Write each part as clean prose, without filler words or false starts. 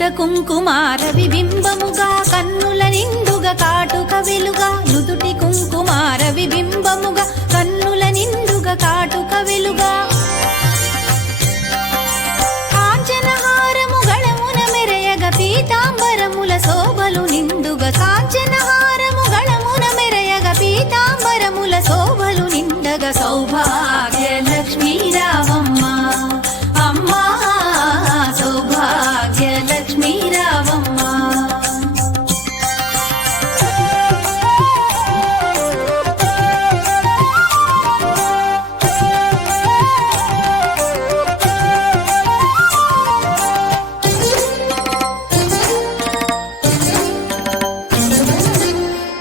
నుదుట కుంకుమార విబింబముగా కన్నుల నిండుగా కాటుక వెలుగా నుదుటి కుంకుమార విబింబముగా కన్నుల నిండుగా కాటుక వెలుగా కాంచనహారము గళమున మెరయగ పీతాంబరముల శోభలు నిండుగా కాంచనహారము గళమున మెరయగ పీతాంబరముల శోభలు నిండగా సౌభాగ్య లక్ష్మీ రావమ్మ అమ్మా సౌభాగ్య లక్ష్మీ రావమ్మ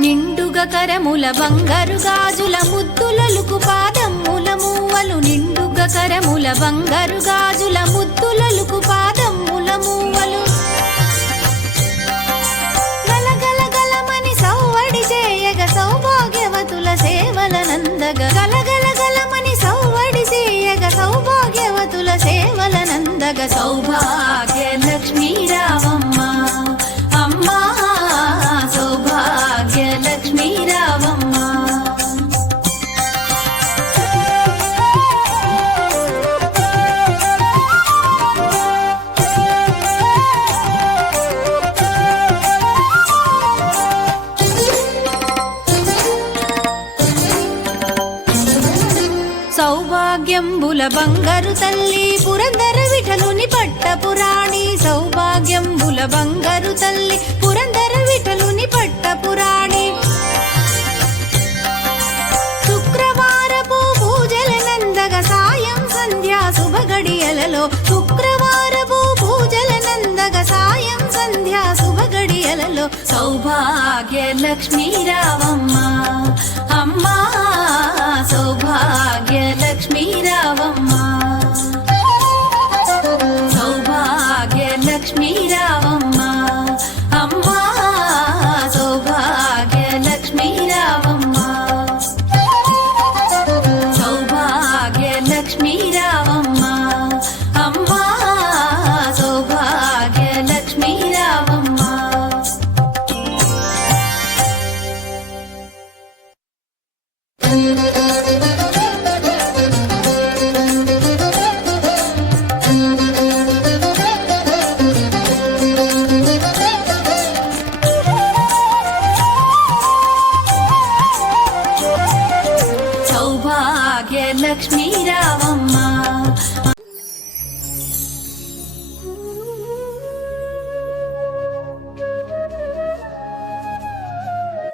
నిండుగా కరముల బంగారు గాజుల ముద్దులలుకు పాదమ్ముల మూవలు నిండుగా కరముల బంగారు గాజుల ముద్దులలుకు పాదమ్ముల మూవలు గలగల గలమని సౌవడి చేయగ సౌభాగ్యవతుల సేవల నందగ గలగల గలమని సౌవడి చేయగ సౌభాగ్యవతుల సేవల నందగ సౌభాగ్య లక్ష్మీ రావమ్మ అమ్మా సౌభాగ్య లక్ష్మీ రావమ్మ సౌభాగ్యంబుల బంగారు తల్లి పురందర విఠలుని పట్టపురాణి సౌభాగ్యంబుల బంగారు తల్లి పురందర విఠలుని పట్టపురాణి శుక్రవారపు పూజల నందగ సాయం సంధ్యా శుభగడియలలో శుక్రవారపు పూజల నందగ సాయం సంధ్యా శుభగడియలలో సౌభాగ్య లక్ష్మీ రావమ్మ అమ్మా సౌభాగ్య లక్ష్మీ రావమ్మ